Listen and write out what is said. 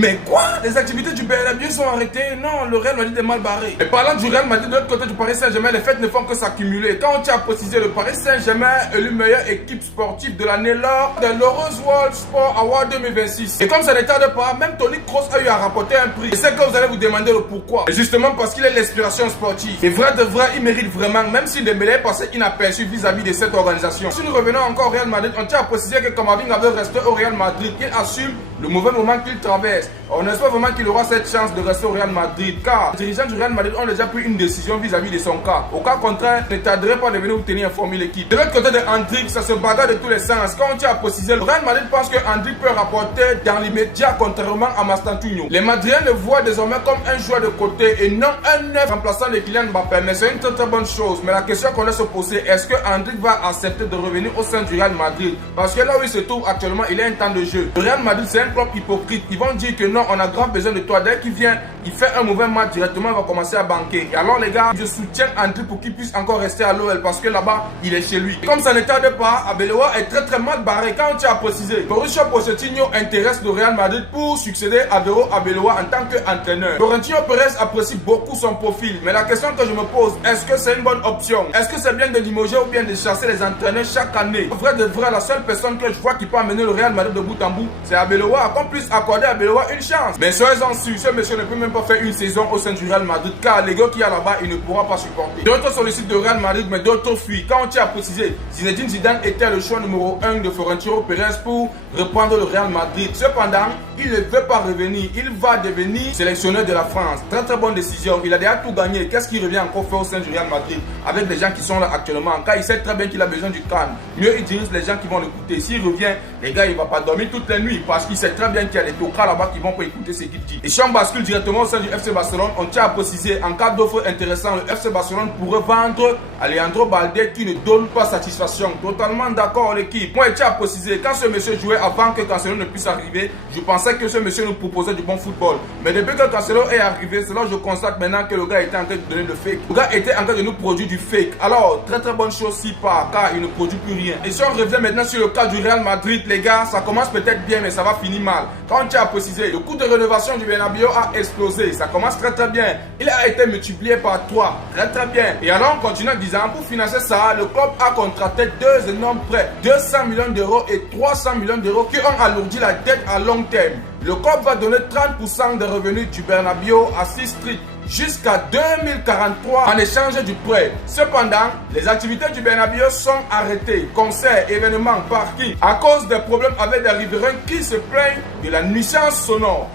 Mais quoi? Les activités du Bernabéu sont arrêtées? Non, le Real Madrid est mal barré. Et parlant du Real Madrid, de l'autre côté du Paris Saint-Germain, les fêtes ne font que s'accumuler. Quand on tient à préciser, le Paris Saint-Germain est le meilleure équipe sportive de l'année lors de l'Euros World Sport Award 2026. Et comme ça ne tarde pas, même Toni Kroos a eu à rapporter un prix. Je sais que vous allez vous demander le pourquoi. Et justement parce qu'il est l'inspiration sportive. Et vrai de vrai, il mérite vraiment, même si Dembélé est passé inaperçu vis-à-vis de cette organisation. Si nous revenons encore au Real Madrid, on tient à préciser que Camavinga veut rester au Real Madrid. Il assume le mauvais moment qu'il traverse. On espère vraiment qu'il aura cette chance de rester au Real Madrid, car les dirigeants du Real Madrid ont déjà pris une décision vis-à-vis de son cas. Au cas contraire, ne tarderait pas de venir vous tenir informé l'équipe. De l'autre côté de Hendrick, ça se bagarre de tous les sens. Quand on tient à préciser, le Real Madrid pense que Hendrick peut rapporter dans l'immédiat, contrairement à Mastantuono. Les Madriens le voient désormais comme un joueur de côté et non un neuf remplaçant de Kylian Mbappé. Mais c'est une très bonne chose. Mais la question qu'on doit se poser, est-ce que Hendrick va accepter de revenir au sein du Real Madrid? Parce que là où il se trouve actuellement, il a un temps de jeu. Le Real Madrid, c'est un club hypocrite. Ils vont dire que non, on a grave besoin de toi. Dès qu'il vient, il fait un mauvais match directement, il va commencer à banquer. Et alors les gars, je soutiens Hendrick pour qu'il puisse encore rester à l'OL parce que là-bas, il est chez lui. Et comme ça ne tarde pas, Arbeloa est très mal barré. Quand on tient à préciser, Mauricio Pochettino intéresse le Real Madrid pour succéder à Vero Arbeloa en tant qu'entraîneur. Florentino Pérez apprécie beaucoup son profil. Mais la question que je me pose, est-ce que c'est une bonne option? Est-ce que c'est bien de limoger ou bien de chasser les entraîneurs chaque année? Vrai de vrai, la seule personne que je vois qui peut amener le Real Madrid de bout en bout, c'est Arbeloa. Qu'on puisse accorder à Arbeloa une chance. Mais soyez-en sûrs, ce monsieur ne peut même pas faire une saison au sein du Real Madrid, car les gars qui y a là-bas, il ne pourra pas supporter. D'autres sollicitent le Real Madrid, mais d'autres fuient. Quand on tient à préciser, Zinedine Zidane était le choix numéro 1 de Florentino Pérez pour reprendre le Real Madrid. Cependant, il ne veut pas revenir. Il va devenir sélectionneur de la France. Très bonne décision. Il a déjà tout gagné. Qu'est-ce qu'il revient encore faire au sein du Real Madrid avec des gens qui sont là actuellement? Car il sait très bien qu'il a besoin du calme. Mieux, il dirige les gens qui vont l'écouter. S'il revient, les gars, il ne va pas dormir toutes les nuits parce qu'il sait très bien qu'il y a des tocas là-bas qui vont pas écouter ce qu'il dit. Et si on bascule directement au sein du FC Barcelone, on tient à préciser, en cas d'offre intéressante, le FC Barcelone pourrait vendre Alejandro Balde qui ne donne pas satisfaction. Totalement d'accord l'équipe. Moi, je tiens à préciser, quand ce monsieur jouait avant que Cancelo ne puisse arriver, je pensais que ce monsieur nous proposait du bon football. Mais depuis que Cancelo est arrivé, c'est là que je constate maintenant que le gars était en train de donner le fake. Le gars était en train de nous produire du fake. Alors, très bonne chose si pas, car il ne produit plus rien. Et si on revient maintenant sur le cas du Real Madrid, les gars, ça commence peut-être bien, mais ça va finir mal. Quand on tient à préciser, le coût de rénovation du Bernabéu a explosé. Ça commence très bien. Il a été multiplié par 3. Très bien. Et alors, on continue en disant, pour financer ça, le club a contracté deux énormes prêts. 200 millions d'euros et 300 millions d'euros qui ont alourdi la dette à long terme. Le club va donner 30% des revenus du Bernabéu à 6 Street jusqu'à 2043 en échange du prêt. Cependant, les activités du Bernabéu sont arrêtées. Concerts, événements, parking, à cause des problèmes avec des riverains qui se plaignent de la nuisance sonore.